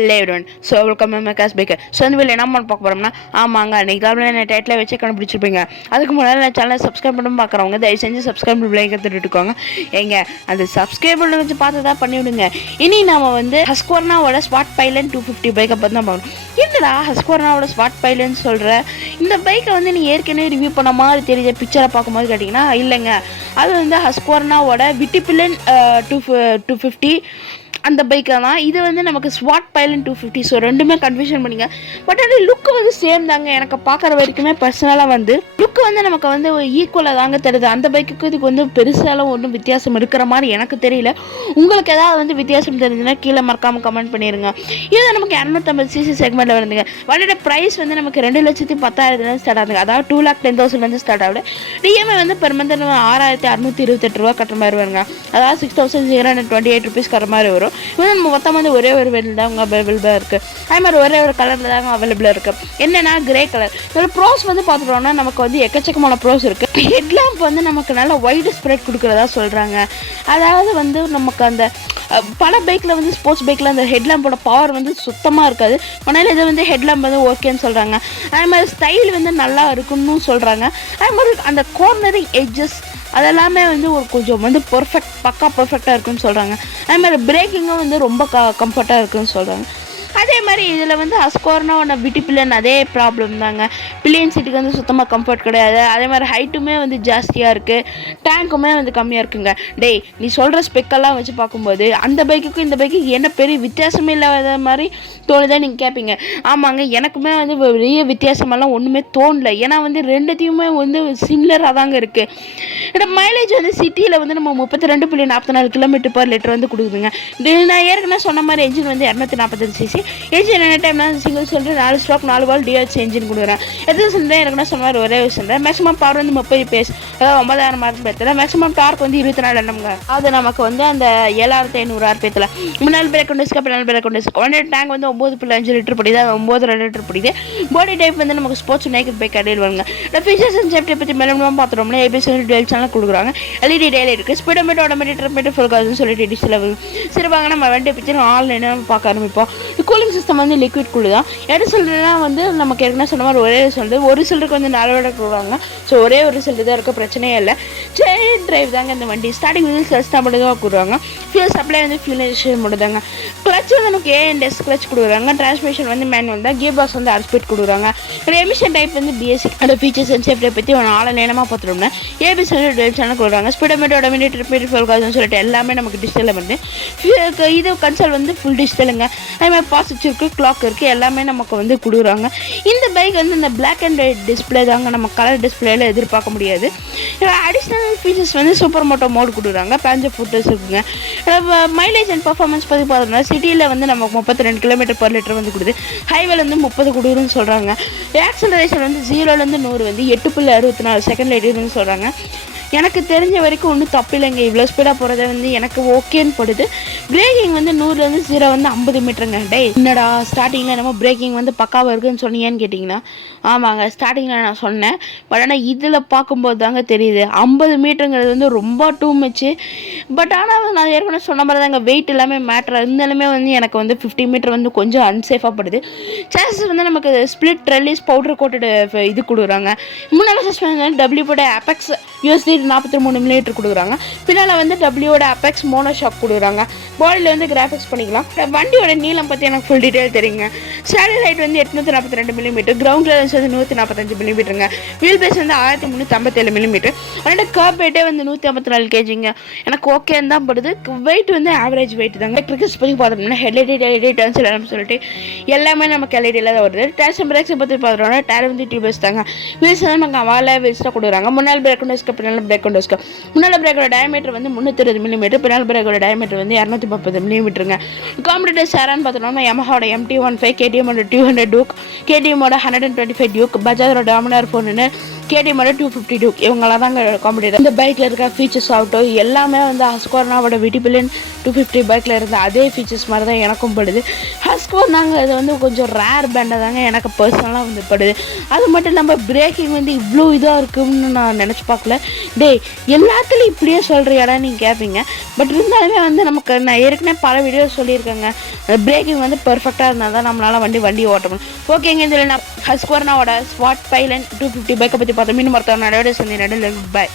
Hello everyone. So welcome Mecca's baker. So இந்த video என்ன பார்க்க போகிறோம்னா, ஆமாங்க அன்றைக்கி தான் நான் டைட்டில் வச்சு கண்டுபிடிச்சிருப்பீங்க. அதுக்கு முன்னாடி நான் சேனலை சப்ஸ்கிரைப் பண்ணி பார்க்குறவங்க தயவு செஞ்சு சப்ஸ்கிரைப் லைக் எடுத்துட்டுக்கோங்க. எங்க அந்த சப்ஸ்கிரைப் பண்ணி வச்சு பார்த்து தான் பண்ணிவிடுங்க. இனி நம்ம வந்து ஹஸ்கோர்னாவோட ஸ்பாட் பைலன் 250 பைக்கை பற்றி தான் பார்க்கணும். என்னடா ஹஸ்கோர்னாவோட ஸ்பாட் பைலன் சொல்கிற இந்த பைக்கை வந்து நீ ஏற்கனவே ரிவ்யூ பண்ண மாதிரி தெரியுது பிக்சரை பார்க்கும்போது கேட்டிங்கன்னா, இல்லைங்க அது வந்து ஹஸ்கோர்னாவோட விட்டிபிலன் 250 அந்த பைக்கை தான். இது வந்து நமக்கு ஸ்வாட் பைலன் 250. ஸோ ரெண்டுமே கன்ஃபியூஷன் பண்ணிங்க. பட் அது லுக்கு வந்து சேம் தாங்க. எனக்கு பார்க்குற வரைக்குமே பர்சனலாக வந்து லுக்கு வந்து நமக்கு வந்து ஈக்குவலாக தாங்க தருது. அந்த பைக்குக்கு இதுக்கு வந்து பெருசாலும் ஒன்றும் வித்தியாசம் இருக்கிற மாதிரி எனக்கு தெரியல. உங்களுக்கு ஏதாவது வந்து வித்தியாசம் தெரிஞ்சுன்னா கீழே மறக்காமல் கமெண்ட் பண்ணிடுங்க. இது நமக்கு 250cc செக்மெண்ட்டில் வருதுங்க. வண்டியோட ப்ரைஸ் வந்து நமக்கு 2,10,000 ஸ்டார்ட் ஆகுதுங்க. அதாவது 2,10,000 ஸ்டார்ட் ஆகுது. டிஎம்ஐ வந்து பெர் மந்த் 6,628 ரூபா கட்டுற மாதிரி வருங்க. அதாவது 6,028 ருபீஸ் கட்டுற மாதிரி வரும். நம்ம மொத்தம் வந்து ஒரே ஒரு வெல் தான் அவங்க அவைலபிளாக இருக்குது. அதே மாதிரி ஒரே ஒரு கலரில் தாங்க அவைலபிளாக இருக்குது. என்னென்னா கிரே கலர். இதில் ப்ரோஸ் வந்து பார்த்துட்டோம்னா நமக்கு வந்து எக்கச்சக்கமான ப்ரோஸ் இருக்குது. ஹெட்லாம்ப் வந்து நமக்கு நல்ல ஒயிட் ஸ்ப்ரெட் கொடுக்குறதா சொல்கிறாங்க. அதாவது வந்து நமக்கு அந்த பல பைக்கில் வந்து ஸ்போர்ட்ஸ் பைக்கில் அந்த ஹெட்லாம்போட பவர் வந்து சுத்தமாக இருக்காது. அதனால் இதை வந்து ஹெட்லாம்ப் வந்து ஓகேன்னு சொல்கிறாங்க. அதே மாதிரி ஸ்டைல் வந்து நல்லா இருக்குன்னு சொல்கிறாங்க. அதே மாதிரி அந்த கார்னரிங் எட்ஜஸ் அதெல்லாமே வந்து ஒரு கொஞ்சம் வந்து பக்கா பர்ஃபெக்டாக இருக்குன்னு சொல்கிறாங்க. அதே மாதிரி பிரேக்கிங்கும் வந்து ரொம்ப கம்ஃபர்ட்டாக இருக்குன்னு சொல்கிறாங்க. அதே மாதிரி இதில் வந்து ஹஸ்கோர்னாவோட விட்டிபிலன் அதே ப்ராப்ளம் தாங்க. பில்லியன் சீட்டுக்கு வந்து சுத்தமாக கம்ஃபர்ட் கிடையாது. அதே மாதிரி ஹைட்டுமே வந்து ஜாஸ்தியாக இருக்குது. டேங்க்குமே வந்து கம்மியாக இருக்குங்க. டேய் நீ சொல்கிற ஸ்பெக்கெல்லாம் வச்சு பார்க்கும்போது அந்த பைக்குக்கும் இந்த பைக்குக்கு என்ன பெரிய வித்தியாசமே இல்லாத மாதிரி தோணுதான் நீங்கள் கேட்பீங்க. ஆமாங்க எனக்குமே வந்து பெரிய வித்தியாசமெல்லாம் ஒன்றுமே தோணலை. ஏன்னா வந்து ரெண்டுத்தையுமே வந்து சிமிலராக தாங்க இருக்குது. இந்த மைலேஜ் வந்து சிட்டியில் வந்து நம்ம 32.44 km/லிட்டர் வந்து கொடுக்குதுங்க. நான் ஏற்கனவே சொன்ன மாதிரி என்ஜின் வந்து 245cc. என்ஜின் என்ன டைம்னா சிங்கிள் சிலிண்டர் 4 ஸ்ட்ரோக் 4 வால் டிஹெச் என்ஜின் கொடுக்குறேன். எது சிலிண்டர் எனக்கு சொன்ன மாதிரி ஒரே ஒரு சிலிண்டர். மேக்ஸிமம் பவர் வந்து 30 PS, அதாவது 9,000 RPM. மேக்ஸிமம் டார்க் வந்து 24 Nm. அது நமக்கு வந்து அந்த 7,500 RPM. முன்னாள் பிரேக் டிஸ்க் பின்னால் பிரேக் டிஸ்க். ஒன் டேங்க் வந்து 9.5 லிட்டர் பிடிக்குது. 9.2 லிட்டர் பிடிக்குது. பாடி டைப் வந்து நமக்கு ஸ்போர்ட்ஸ் நேக்கட் பைக் அடையில் வருங்க. இந்த ஃபீச்சர்ஸ் அண்ட் சேஃப்டி பற்றி மேலும் பார்த்துட்டோம்னா ஏபிஎஸ் டெல் சேனல் கொடுக்குறாங்க. LED டெய்லி இருக்குது. ஸ்பீடோமீட்டர் ஆட்டோமேட்டிக் ட்ரிப்பேட்டர் ஃபுல் காசுன்னு சொல்லிட்டு டிஸ்பிளே சரி வாங்க நம்ம வண்டி பிக்சர் ஆன்லைன் பார்க்க ஆரம்பிப்போம். கூலிங் சிஸ்டம் வந்து லிக்விட் கூல் தான். எது சிலிண்டர்னா வந்து நமக்கு ஏற்கனவே சொன்ன மாதிரி ஒரே சிலிண்டர். ஒரு சிலிண்டருக்கு வந்து 4 விட கொடுக்குறாங்க. ஸோ ஒரே ஒரு சிலிண்டர் தான் இருக்க, பிரச்சனையே இல்லை. செயின் டிரைவ் தாங்க இந்த வண்டி. ஸ்டார்டிங் வந்து செல்ஸ் தான் மட்டும் தான் கொடுக்குறாங்க. ஃபியூல் சப்ளை வந்து ஃபியூல் இன்ஜெக்ஷன் மட்டும் தாங்க. கிளச் வந்து நமக்கு ANS கிளச் கொடுக்குறாங்க. டிரான்ஸ்மிஷன் வந்து மேனுவல் தான். கியர் பாக்ஸ் வந்து 6 ஸ்பீட் கொடுக்குறாங்க. எமிஷன் டைப் வந்து BSC. அந்த ஃபீச்சர்ஸ் அண்ட் சேஃப்டியை பற்றி ஒரு ஆன்லைனமாக பார்த்துட்டோம்னா ஏபிஎஸ் வந்து டெல் சேனல் கொடுக்குறாங்க. ஸ்பீடோமீட்டர் ஆட்டோமேட்டிக் ட்ரிப்பேட்டர் ஃபுல் காசுன்னு சொல்லிட்டு எல்லாமே நமக்கு டிஜிட்டலில் வந்து இது கன்சோல் வந்து ஃபுல் டிஜிட்டலுங்க. அதே மாதிரி பாசிட்டிவ் இருக்குது, கிளாக் இருக்குது, எல்லாமே நமக்கு வந்து கொடுக்குறாங்க. இந்த பைக் வந்து இந்த பிளாக் அண்ட் ஒயிட் டிஸ்பிளே தாங்க. நம்ம கலர் டிஸ்பிளேல எதிர்பார்க்க முடியாது. அடிஷ்னல் ஃபீச்சர்ஸ் வந்து சூப்பர் மோட்டோ மோட் கொடுக்குறாங்க. பேஞ்சர் ஃபுட்டர்ஸ் இருக்குங்க. மைலேஜ் அண்ட் பர்ஃபார்மன்ஸ் பற்றி பார்த்தோம்னா சிட்டியில் வந்து நமக்கு 32 km/லிட்டர் வந்து கொடுக்குது. ஹைவேல வந்து 30 கொடுக்குறதுன்னு சொல்கிறாங்க. ஆக்சலரேஷன் வந்து 0லேருந்து 100 வந்து 8.64 செகண்ட் எடுக்குதுன்னு சொல்கிறாங்க. எனக்கு தெரிஞ்ச வரைக்கும் ஒன்றும் தப்பு இல்லைங்க. இவ்வளோ ஸ்பீடாக போகிறத வந்து எனக்கு ஓகேன்னு படுது. பிரேக்கிங் வந்து 100லேருந்து 0 வந்து 50 மீட்டருங்க. டே என்னடா ஸ்டார்டிங்கில் நம்ம பிரேக்கிங் வந்து பக்காவாக இருக்குதுன்னு சொன்னீங்கன்னு கேட்டிங்கன்னா, ஆமாங்க ஸ்டார்டிங்கில் நான் சொன்னேன். பட் ஆனால் இதில் பார்க்கும்போது தாங்க தெரியுது 50 மீட்டருங்கிறது வந்து ரொம்ப டூ மச்சு. பட் ஆனால் நான் ஏற்கனவே சொன்ன மாதிரி தாங்க வெயிட் எல்லாமே மேட்ரு இருந்தாலுமே வந்து எனக்கு வந்து 50 மீட்டர் வந்து கொஞ்சம் அன்சேஃபாக படுது. சேஸஸ் வந்து நமக்கு ஸ்பிளிட் ரிலீஸ் பவுடர் கோட்டட் இது கொடுக்குறாங்க. முன்னால் சஸ்பென்ஷன் டபிள்யூட அபெக்ஸ் USD 43 mm கொடுக்குறாங்க. பின்னால் வந்து டபிள்யூட அபெக்ஸ் மோனோ ஷாக் கொடுக்குறாங்க. பாடியில் வந்து கிராஃபிக்ஸ் பண்ணிக்கலாம். வண்டியோட நீளம் பற்றி எனக்கு ஃபுல் டீட்டெயில் தெரியுங்க. சேடல் ஹைட் வந்து 842 mm, கிரவுண்ட் கிளியரன்ஸ் வந்து 145 mm, வீல் பேஸ் வந்து 1357 mm, அதோட கர்ப் வெயிட்டே வந்து 154 kg. எனக்கு ஓகேன்னு தான் படுது. வெயிட் வந்து ஆவரேஜ் வெயிட் தாங்க. எலக்ட்ரிக்கல்ஸ் பற்றி பார்த்தோம்னா ஹெட்லைட் LED டர்ன்ஸ் எல்லாமே சொல்லிட்டு எல்லாமே நமக்கு LEDயில் தான் வருது. டயர்ஸ் பிரேக்ஸ் பற்றி பார்த்தோம்னா டயர் வந்து டியூபஸ் தாங்க. வீல்ஸ் வந்து நமக்கு அவால வீல்ஸ் தான் கொடுக்குறாங்க. முன்னாள் பிரேக் டிஸ்க் பின்னால் பிரேக் டிஸ்க். முன்னாள் பிரேக்கோட டயமீட்டர் வந்து 320 mm, பின்னால் பிரேக்கோட டயமீட்டர் வந்து 230 mm. காம்படிட்டர்ஸ் யாரான்னு பார்த்தோம்னா Yamahaவோட MT-15, KTM 200 Duke, KTM 125 Duke, பஜாஜோட Dominar 400, KTM 252 இவங்களாம் தாங்க காம்படிட்டர். இந்த பைக்கில் இருக்க ஃபீச்சர்ஸ் ஆகட்டும் எல்லாமே வந்து ஹஸ்கோர்னாவோட விட்டிபிலியன் 250 பைக்கில் இருந்த அதே ஃபீச்சர்ஸ் மாதிரி தான் எனக்கும் படுது. ஹஸ்கோர் நாங்கள் அது வந்து கொஞ்சம் ரேர் பேண்டாக தாங்க எனக்கு பர்சனலாக வந்து படுது. அது மட்டும் நம்ம பிரேக்கிங் வந்து இவ்வளோ இதாக இருக்கும்னு நான் நினச்சி பார்க்கல. எல்லாத்துலேயும் இப்படியே சொல்கிறியாடா நீங்கள் கேட்பீங்க. பட் இருந்தாலுமே வந்து நமக்கு நான் ஏற்கனவே பல வீடியோ சொல்லியிருக்கேங்க, பிரேக்கிங் வந்து பெர்ஃபெக்டாக இருந்தால் தான் நம்மளால் வண்டி ஓட்டணும். ஓகேங்க, இதில் நான் ஹஸ்கோர்னாவோட ஸ்பாட் பைலன் 250 பைக்கை பற்றி பார்த்தோம். மீண்டும் மருத்துவ நடவடிக்கை சந்தி நடுவில் பாய்.